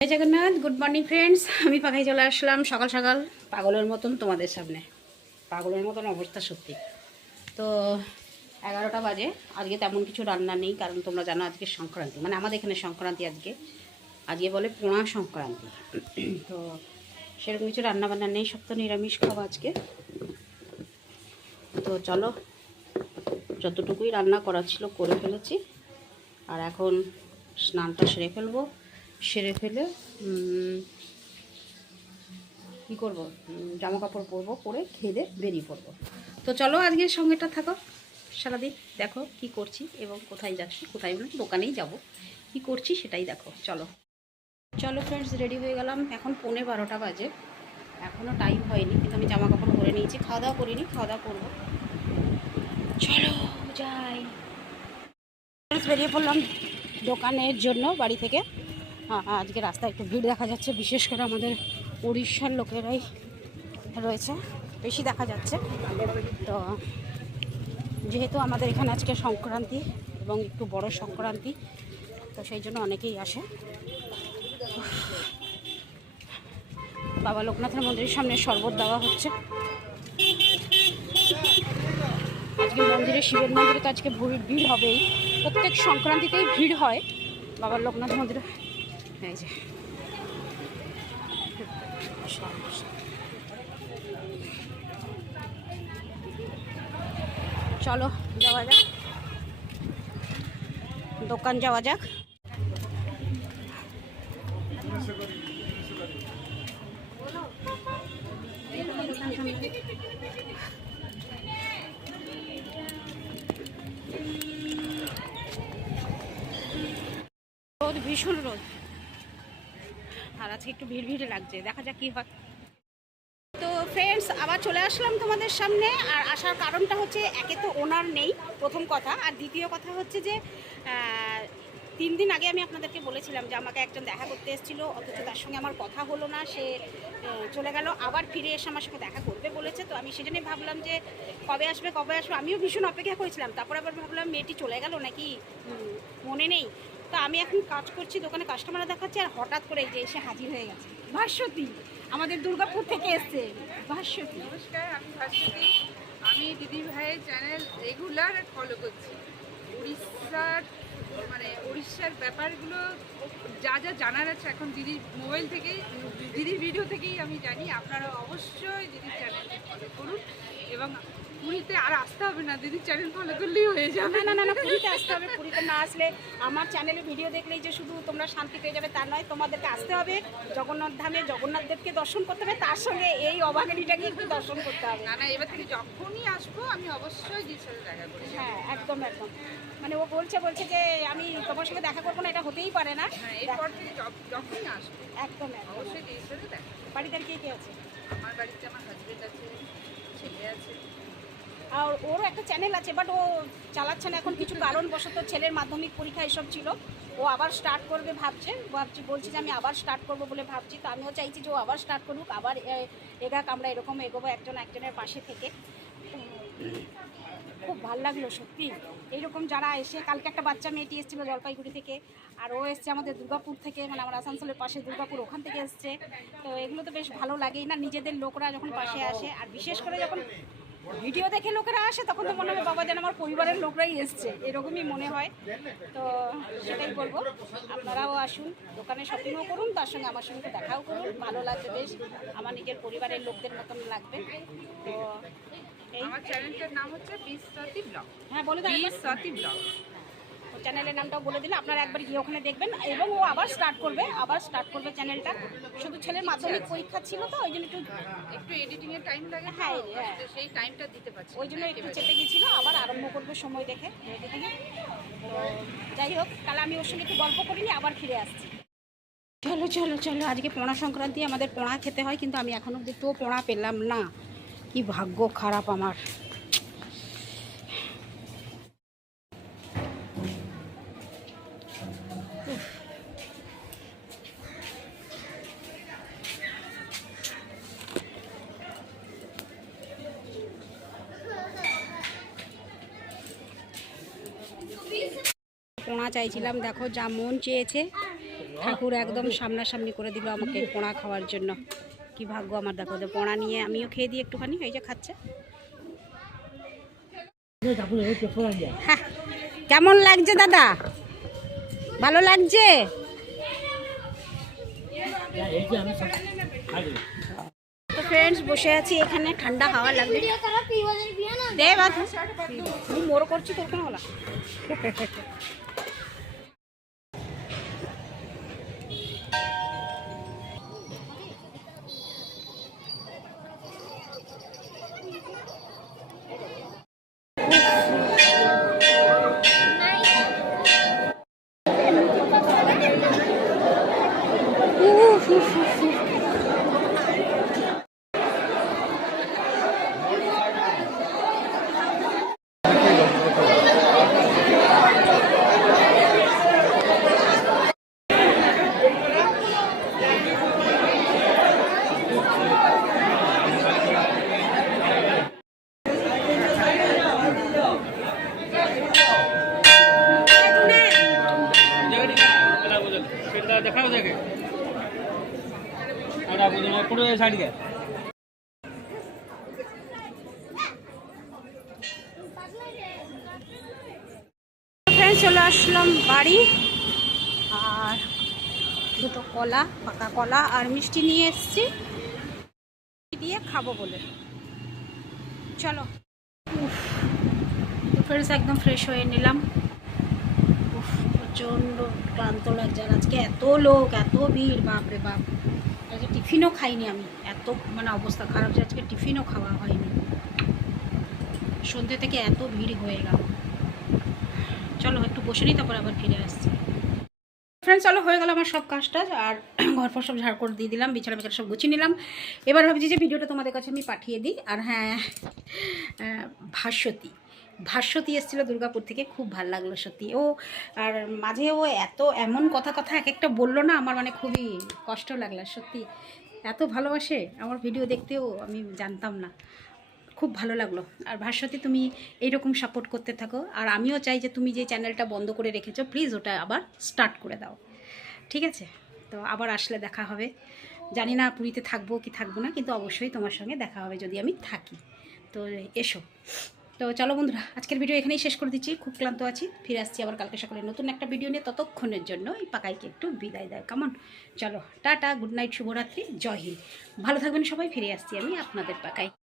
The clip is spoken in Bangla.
জয় জগন্নাথ গুড মর্নিং ফ্রেন্ডস আমি পাখাই চলে আসলাম সকাল সকাল পাগলের মতন তোমাদের সামনে। পাগলের মতন অবস্থা সত্যি। তো এগারোটা বাজে, আজকে তেমন কিছু রান্না নেই, কারণ তোমরা জানো আজকে সংক্রান্তি। মানে আমাদের এখানে সংক্রান্তি আজকে। আজকে বলে পোড়া সংক্রান্তি। তো সেরকম কিছু রান্না বান্না নেই, সব তো নিরামিষ খাব আজকে। তো চলো, যতটুকুই রান্না করার ছিল করে ফেলেছি। আর এখন স্নানটা সেরে ফেলব। সেরে ফেলে কী করব? জামা কাপড় পরবো, পরে খেয়ে বেরিয়ে পড়ব। তো চলো আজকে সঙ্গেটা থাকো। সারাদিন দেখো কি করছি এবং কোথায় যাচ্ছি, কোথায় মানে দোকানেই যাব। কি করছি সেটাই দেখো, চলো। চলো ফ্রেন্ডস রেডি হয়ে গেলাম। এখন পৌনে বারোটা বাজে। এখনও টাইম হয়নি, কিন্তু আমি জামা কাপড় পরে নিয়েছি। খাওয়া দাওয়া করিনি, খাওয়া দাওয়া করব। চলো, যাই। বেরিয়ে পড়লাম দোকানের জন্য, বাড়ি থেকে। আজকে রাস্তায় একটু ভিড় দেখা যাচ্ছে, বিশেষ করে আমাদের উড়িষ্যার লোকেরাই রয়েছে, বেশি দেখা যাচ্ছে। তো যেহেতু আমাদের এখানে আজকে সংক্রান্তি এবং একটু বড় সংক্রান্তি, তো সেই জন্য অনেকেই আসে। বাবা লোকনাথের মন্দিরের সামনে শরবত দেওয়া হচ্ছে। আজকে মন্দিরে, শিবের মন্দিরে তো আজকে ভিড় হবেই। প্রত্যেক সংক্রান্তিতেই ভিড় হয়। বাবা লোকনাথ মন্দিরে চলো যাওয়া যাক। দোকান যাওয়া যাক। রোদ ভীষণ রোদ। আর আজকে একটু ভিড় ভিড় লাগছে, দেখা যাক কি হয়। তো ফ্রেন্ডস আবার চলে আসলাম তোমাদের সামনে, আর আসার কারণটা হচ্ছে একে তো ওনার নেই, প্রথম কথা। আর দ্বিতীয় কথা হচ্ছে যে তিন দিন আগে আমি আপনাদেরকে বলেছিলাম যে আমাকে একজন দেখা করতে এসেছিল, অথচ তার সঙ্গে আমার কথা হলো না, সে চলে গেল, আবার ফিরে এসে আমার সঙ্গে দেখা করবে বলেছে। তো আমি সেজন্যই ভাবলাম যে, কবে আসবে কবে আসবে? আমিও ভীষণ অপেক্ষা করেছিলাম, তারপর আবার ভাবলাম মেয়েটি চলে গেল নাকি? মনে নেই। তো আমি এখন কাজ করছি, দোকানে কাস্টমার দেখাচ্ছি আর হঠাৎ করে এই যে এসে হাজির হয়ে গেছে। ভাস্বতী, আমাদের দুর্গাপুর থেকে এসছে। ভাস্বতী। নমস্কার, আমি ভাস্বতী। আমি দিদি ভাইয়ের চ্যানেল রেগুলার ফলো করছি। উড়িষ্যার মানে উড়িষ্যার ব্যাপারগুলো যা যা জানার আছে, এখন দিদির মোবাইল থেকেই, দিদির ভিডিও থেকেই আমি জানি। আপনারা অবশ্যই দিদির চ্যানেলটি ফলো করুন এবং পুরীতে আর আসতে হবে না দিদির চ্যানেল ফলো করলেই হয়ে যাবে। না না না পুরীতে আসতে হবে পুরীতে না আসলে আমার চ্যানেলে ভিডিও দেখলেই যে শুধু তোমরা শান্তি পেয়ে যাবে তা নয় তোমাদেরকে আসতে হবে জগন্নাথ ধামে জগন্নাথ দেবকে দর্শন করতে হবে তার সঙ্গে এই অবাগিনীটাকে একটু দর্শন করতে হবে। না না এবার থেকে যখনই আসব আমি অবশ্যই দিদির সাথে দেখা করি হ্যাঁ একদম একদম। মানে ও বলছে বলছে যে আমি তোমার সঙ্গে দেখা করব না এটা হতেই পারে না। হ্যাঁ এরপর থেকে যখনই আসব একদম অবশ্যই দিদির সাথে দেখা বাড়িতে আর কে কে আছে? আমার বাড়িতে আমার হাজবেন্ড আছে ছেলে আছে। আর ওরও একটা চ্যানেল আছে বাট ও চালাচ্ছে না এখন কিছু কারণবশত ছেলের মাধ্যমিক পরীক্ষা এসব ছিল। ও আবার স্টার্ট করবে ভাবছে, ভাবছি, বলছি যে আমি আবার স্টার্ট করব বলে ভাবছি। তো আমিও চাইছি যে ও আবার স্টার্ট করুক, আবার এগাক আমরা এরকম এগোবো একজন একজনের পাশে থেকে। খুব ভালো লাগল, সত্যি। এইরকম যারা এসে, কালকে একটা বাচ্চা মেয়েটি এসেছিল জলপাইগুড়ি থেকে, আর ও এসছে আমাদের দুর্গাপুর থেকে মানে আমার আসানসোলের পাশে দুর্গাপুর ওখান থেকে এসছে। তো এগুলো তো বেশ ভালো লাগেই না, নিজেদের লোকরা যখন পাশে আসে, আর বিশেষ করে যখন ভিডিও দেখে লোকেরা আসে তখন তো মনে হয় বাবা যেন আমার পরিবারের লোকরাই এসছে। এরকমই মনে হয়। তো সেটাই বলব। আপনারাও আসুন দোকানে শপিংও করুন তার সঙ্গে আমার সঙ্গে দেখাও করুন। ভালো লাগবে বেশ। আমার নিজের পরিবারের লোকদের মতন লাগবে। তো এই আমার চ্যানেলটার নাম হচ্ছে বিশ সতী ব্লগ। হ্যাঁ বলে দাও বিশ সতী ব্লগ। চ্যানেলের নামটাও বলে দিলে আপনারা একবার গিয়ে ওখানে দেখবেন এবং ও আবার স্টার্ট করবে আবার স্টার্ট করবে চ্যানেলটা। শুধু ছেলের মাধ্যমিক পরীক্ষা ছিল তো ওই জন্য একটু একটু এডিটিং এর টাইম লাগে হ্যাঁ, হ্যাঁ। সেই টাইমটা দিতে পারছি। ওই জন্য একটু চেপে গিয়েছিল আবার আরম্ভ করবে সময় দেখে তো যাই হোক তাহলে আমি ওর সঙ্গে একটু গল্প করিনি আবার ফিরে আসছি। চলো চলো চলো আজকে পোড়া সংক্রান্তি আমাদের পোড়া খেতে হয় কিন্তু আমি এখনও অব্দি তো পোড়া পেলাম না। কি ভাগ্য খারাপ আমার। পোড়া চাইছিলাম, দেখো যা মন চেয়েছে। ঠাকুর একদম সামনাসামনি করে দিল আমাকে পোড়া খাওয়ার জন্য। কি ভাগ্য আমার, দেখো যে পোড়া নিয়ে আমিও খেয়ে দিই একটুখানি, এই যে খাচ্ছে। হ্যাঁ কেমন লাগছে দাদা? ভালো লাগছে? তো ফ্রেন্ডস বসে আছি এখানে, ঠান্ডা হাওয়া লাগবে। দে বাদ তুই মোর আঠারো থেকে চলে আসলাম বাড়ি। আর দুটো কলা, পাকা কলা আর মিষ্টি নিয়ে এসছি। দিয়ে খাব বলে। চলো। ফ্রেশ একদম ফ্রেশ হয়ে নিলাম। প্রচণ্ড ক্লান্ত লাগছে আর আজকে এত লোক, এত ভিড়, বাপরে বাপ। আজকে টিফিনও খাইনি আমি। এত মানে অবস্থা খারাপ যে আজকে টিফিনও খাওয়া হয়নি। সন্ধ্যে থেকে এত ভিড় হয়ে গেল। চলো একটু বসে নিই, তারপর আবার ফিরে আসছি। ফ্রেন্ডস চলো, হয়ে গেল আমার সব কাজটা আর ঘর ফর সব ঝাড় করে দিয়ে দিলাম, বিছানা বিছানা সব গুছিয়ে নিলাম। এবার ভাবছি যে ভিডিওটা তোমাদের কাছে আমি পাঠিয়ে দিই। আর হ্যাঁ ভাস্বতী। ভাস্বতী এসেছিল দুর্গাপুর থেকে, খুব ভালো লাগল সত্যি। ও আর মাঝে ও এত এমন কথা কথা এক একটা বলল না, আমার মানে খুবই কষ্ট লাগল সত্যি। এত ভালোবাসে আমার ভিডিও দেখতেও আমি জানতাম না। খুব ভালো লাগল। আর ভাস্বতী তুমি এইরকম সাপোর্ট করতে থাকো। আর আমিও চাই যে তুমি যে চ্যানেলটা বন্ধ করে রেখেছো প্লিজ ওটা আবার স্টার্ট করে দাও। ঠিক আছে? তো আবার আসলে দেখা হবে। জানি না পুরীতে থাকব কি থাকব না, কিন্তু অবশ্যই তোমার সঙ্গে দেখা হবে যদি আমি থাকি। তো এসো। তো চলো বন্ধুরা, আজকের ভিডিও এখানেই শেষ করে দিচ্ছি। খুব ক্লান্ত আছি, ফিরে আসছি আবার কালকে সকালে নতুন একটা ভিডিও নিয়ে। ততক্ষণের জন্য এই পাকাইকে একটু বিদায় দেয় কেমন? চলো, টাটা গুড নাইট শুভরাত্রি, জয় হিন্দ। ভালো থাকবেন সবাই, ফিরে আসছি আমি আপনাদের পাকাই